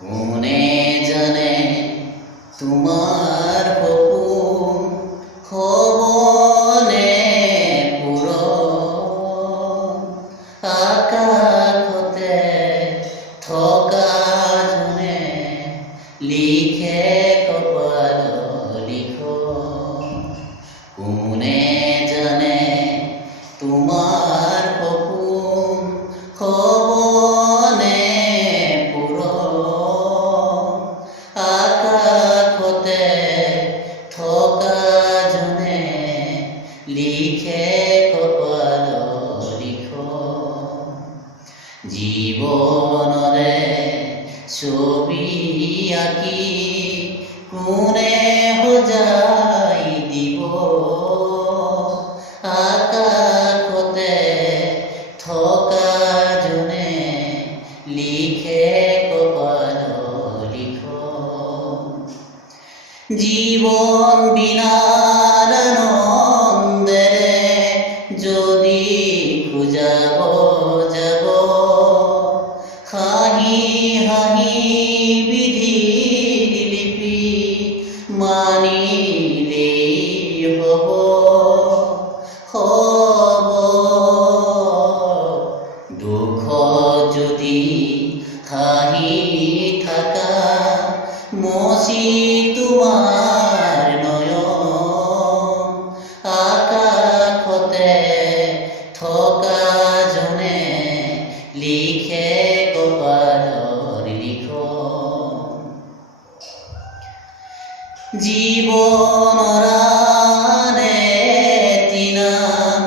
কোনে জানে তোমার সপোন হ'বনে পূৰণ। আকাশতে থকা জনে লিখে কপালৰ লিখন। কোনে জানে তোমাৰ সপোন হ'বনে পূৰণ। আকাশতে থকা জনে লিখে কপালৰ লিখন। জীৱনৰে ছবি আঁকি কোনে সজাই দিব। আকাশতে থকা জনে লিখে কপালৰ লিখন। জীৱন বিনাৰ আনন্দেৰে যদি খুজাব যাব, হাঁহি হাঁহি বিধিৰ লিপি মানিলেই হ'ব। দুখ যদি হাঁহি থাকা মচি তোমাৰ নয়ন। আকাশতে থকা জনে লিখে কপালৰ লিখন। জীৱনৰ আন এটি নাম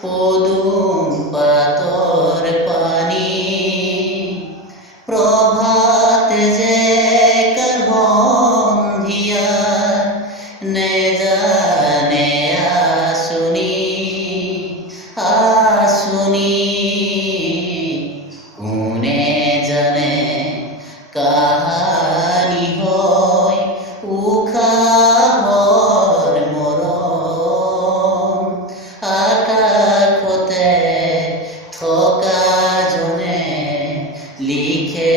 পদুম পাতৰ পানী। প্ৰভাতে যে কাৰ সন্ধিয়াৰ নেজানে আঁচনি আঁচনি। কোনে জানে কাহানি হয় উশাহৰ মৰম। আকাশতে থকা জনে লিখে